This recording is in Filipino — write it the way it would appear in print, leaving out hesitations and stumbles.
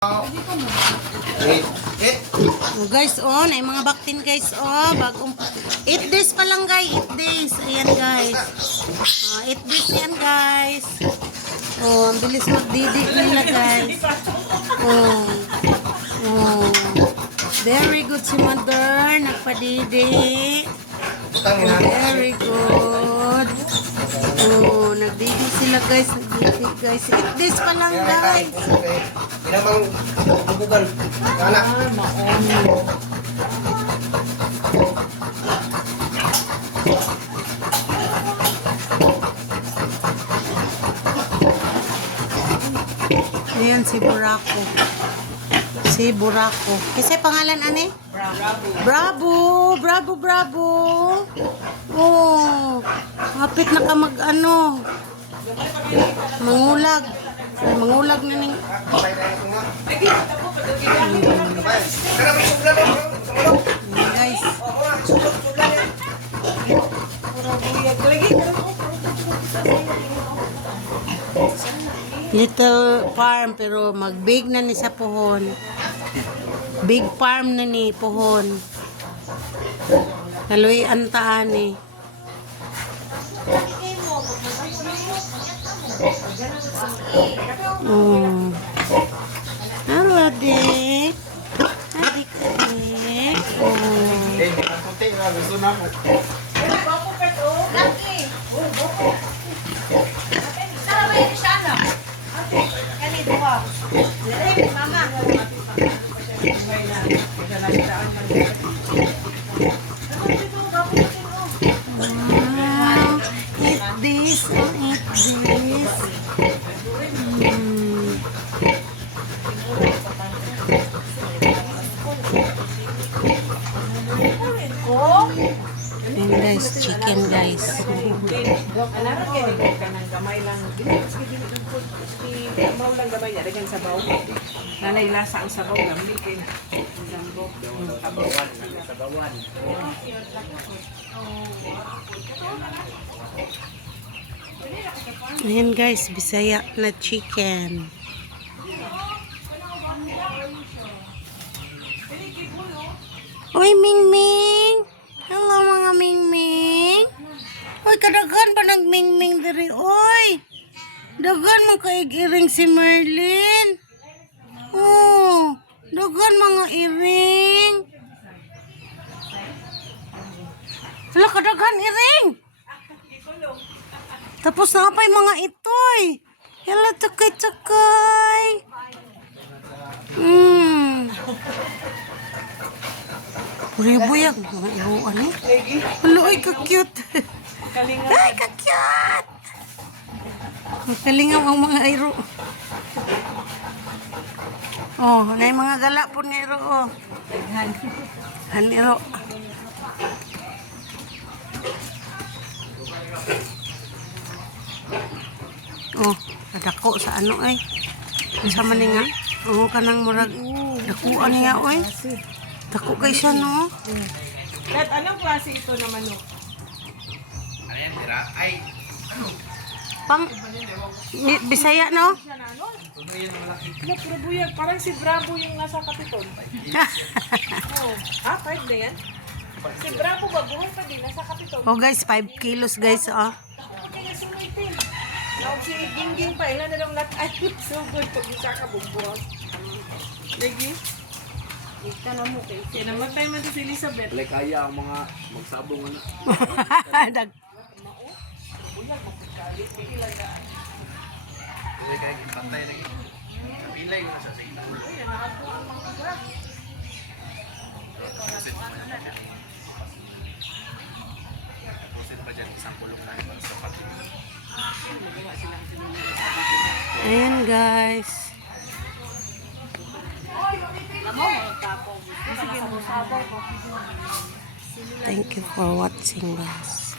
Oh, guys, oh, na mga baktin guys, oh, bagong 8 days pa lang guys, 8 days. Ayan guys. 8 days yan guys. Oh, ang bilis magdidi nila guys. Oh. Oh. Very good si mother, nagpadidi. Very good. Oh, nagdidi sila guys, nagdidi guys. 8 days pa lang guys. Pinamang bubugan. Anak. Ayan si Burako. Si Burako. Kasi pangalan ane? Bravo. Bravo, bravo. Oh. Kapit na ka mag ano. Mangulag. Mangulag na ning. Guys. Little farm pero magbig na ni sa pohon. Big farm na ni pohon. Kaloy antaan ni. Oh. Halo adik. Adik. Oh. Eat this, eat this. And guys, chicken guys. Nanay lasa ang sabaw ng likin. Sabawan. Ayan guys, Bisaya na chicken. Uy, Mingming! Hello mga Mingming! Uy, kadaghan pa nag-Mingming diri. Uy! Dagan mga kaigiring si Merlin. Oh, dagan mga iring. Hala, kadaghan iring. Tapos na pa yung mga itoy. Hala, takay-takay. Buyag, mga iruan eh. Hala, ay, ka-cute. Ay, ka-cute. Kalingaw ang mga iro. Oh, na yung mga gala po ni iro. Oh. Haniro. Oh, nadako sa ano ay. Sa maninga. Oh, kanang murag. Dakuan niya oy. Dako kay siya no. Dad, anong klase ito na manok? Ayan, tira. Ay, ano? Pang Bisaya no? Ano, puro buyag. Parang si Bravo yung nasa Kapitol. Oh, 5 na yan? Si Bravo ba? Buhay pa din, nasa Kapitol. Oh guys, 5 kilos guys oh. Kaya sumitin. Nawag si Gingging pa, ilan na lang latay. Sugod pag isa ka bubuhag. Lagi? Ika na mo kayo. Kaya namatay man si Elizabeth. Wala kaya ang mga magsabong ano. Wala kaya pantay lagi. Kapilay ko na sa sige. Pusin pa dyan, isang pulong na ito sa pati. Ayan guys. Thank you for watching guys.